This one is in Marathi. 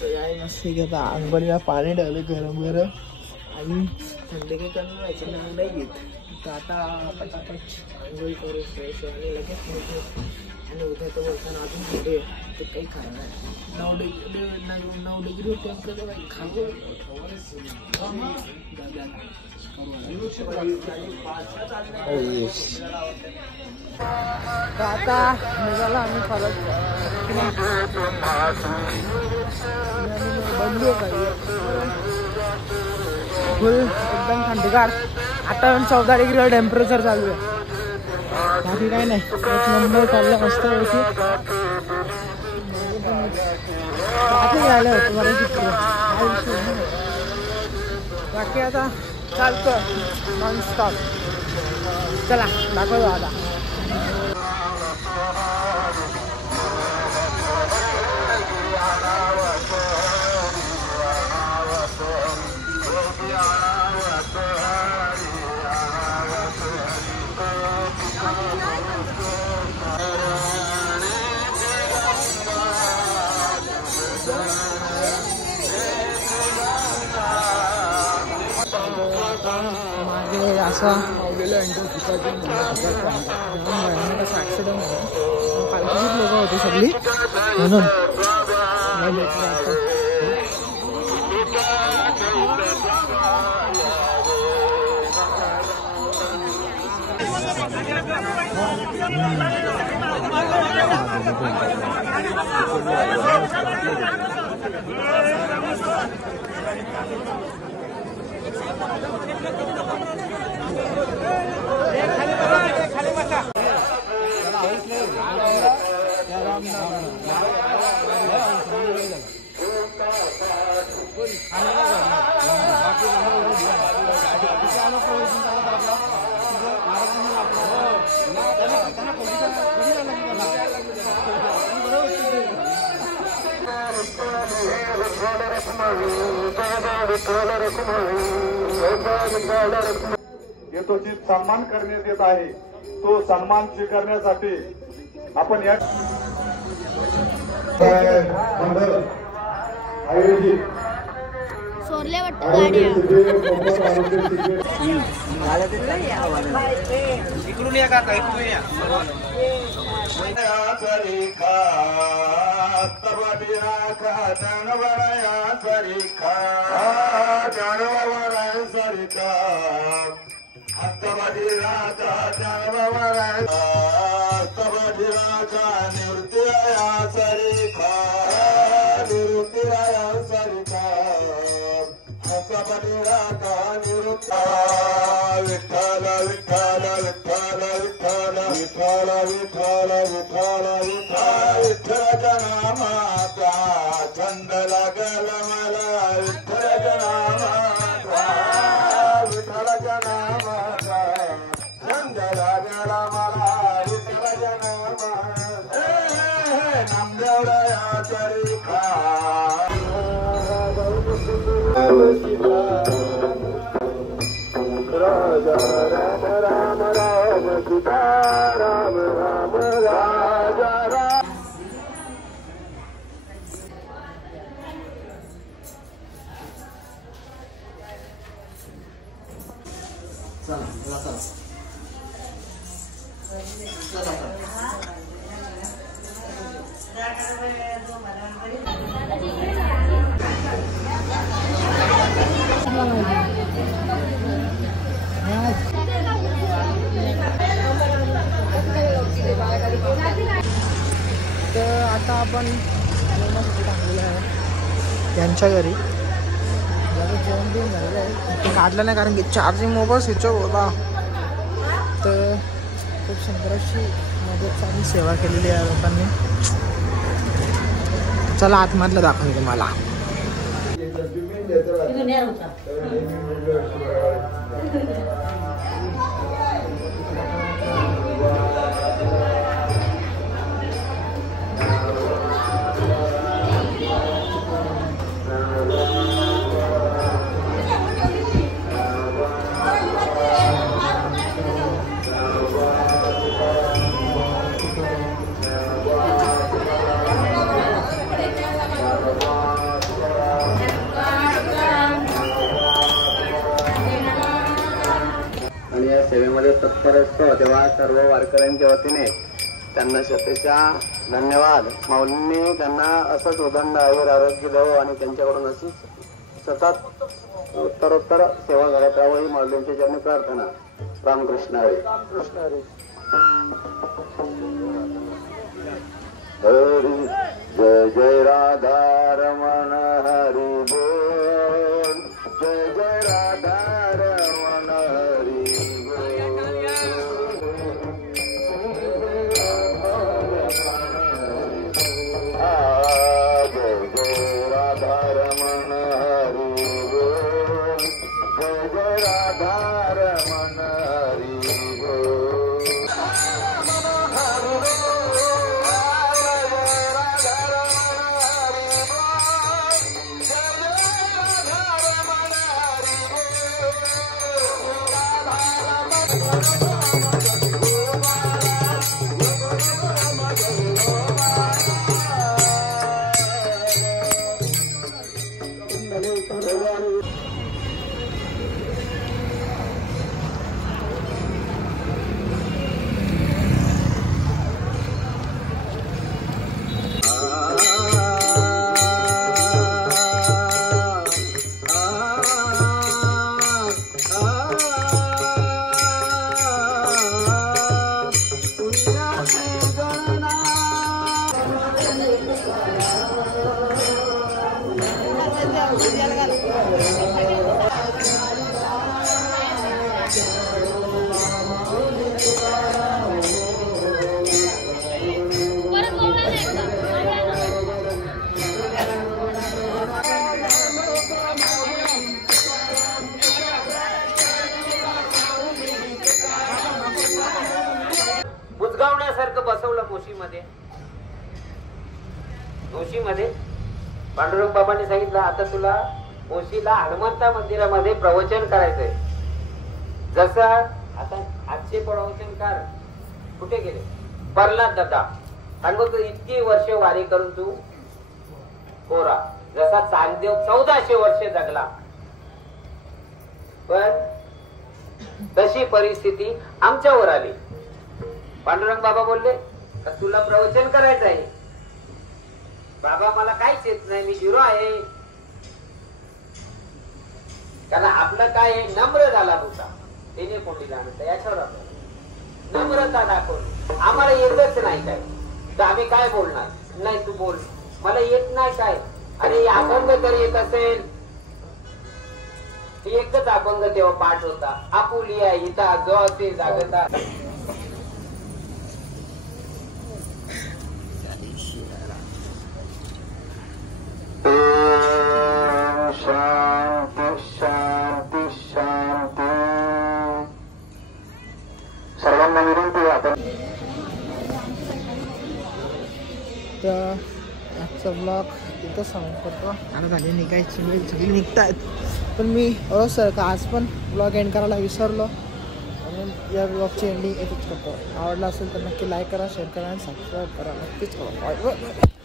मस्त घेता आंघोळीला पाणी टाकलं गरम गरम आणि थंडी काही कमी व्हायची नाही घेत. तर आता पटापट आंघोळी करू फ्रेश आणि लगेच निघू. आणि उद्या तर बोलताना अजून थंडी आहे ते काही खाणार 9 डिग्री टेम्परेचर खावं. आता निघाला आम्ही परत बंदू फुल एकदम थंडीगार. आता 14 डिग्री टेम्परेचर चालू आहे. बाकी काही नाही, एक नंबर चाललं मस्त पैकी. बाकी झालं होतं बरं. बाकी आता चालतं नॉनस्टॉप. चला दाखवतो आता. असा पावलेला ॲक्सिडेंट झाला. पालखीचीच लोक होती सगळी म्हणून येतोची सन्मान करण्यात येत आहे. तो सन्मान स्वीकारण्यासाठी आपण या सोरले वाटतं गाडी इकडून या काका, इकडून या. छंद लागला मला विठ्ठलाच्या नामाचा, विठ्ठलाच्या नामाचा छंद लागला मला विठ्ठलाच्या नामाचा. नामदेवराया तरी खा राजा राम राम राम सीता राम राम राजा राम. तर आता आपण टाकलेलं आहे त्यांच्या घरी. जेवण देऊन झालेलं आहे, ते काढलं नाही कारण की चार्जिंग मोबाईल स्विच ऑफ होता. तर खूप सुंदर अशी मदत आणि सेवा केलेली आहे लोकांनी. चला आतमधलं दाखवून तुम्हाला. तत्पर असतो तेव्हा सर्व वारकऱ्यांच्या वतीने त्यांना शतशः धन्यवाद. माऊलींनी त्यांना असंच उदंड आयुर आरोग्य द्यावं आणि त्यांच्याकडून अशीच सतत उत्तरोत्तर सेवा घडत राहावं ही माऊलींच्या चरणी प्रार्थना. रामकृष्ण हरी. रामकृष्ण हरी. हरी जय जय राधा रमण हरी बोल. जय जय राधा रमण हरी बोल. जय जय राधा रमण हरी बोल. जय जय राधा रमण हरी बोल. बुजगावण्यासारखं बसवलं मोशीमध्ये पांडुरंग बाबांनी सांगितलं आता तुला मोशीला हनुमंता मंदिरामध्ये प्रवचन करायचंय. जसं आता आजचे प्रवचनकार कुठे गेले? प्रल्हाद दादा सांगतो इतकी वर्ष वारी करून तू कोरा. जसा चांगदेव 1400 वर्ष जगला पण तशी परिस्थिती आमच्यावर आली. पांडुरंग बाबा बोलले का तुला प्रवचन करायचं आहे? बाबा मला काहीच येत नाही, मी झिरो आहे. कारण आपलं काय नम्र झाला होता त्याने कोणीला आणत याच्यावर आपण नम्रता दाखवली. आम्हाला येतच नाही काय तर आम्ही काय बोलणार? नाही तू बोल, मला येत नाही काय. अरे अभंग जर येत असेल एकच अभंग तेव्हा पाठ होता. आपुलिया हिता जो असे जागता. शांती शांती शांती. सर्वांना विनंती आपण तर आजचा ब्लॉग इथं करतो. आणि झाली निघायची वेळ सगळी निघतायत पण मी सर का आज पण ब्लॉग एंड करायला विसरलो म्हणून या ब्लॉगची एंडिंग येतच करतो. आवडला असेल तर नक्की लाईक करा, शेअर करा आणि सबस्क्राईब करा. नक्कीच करा.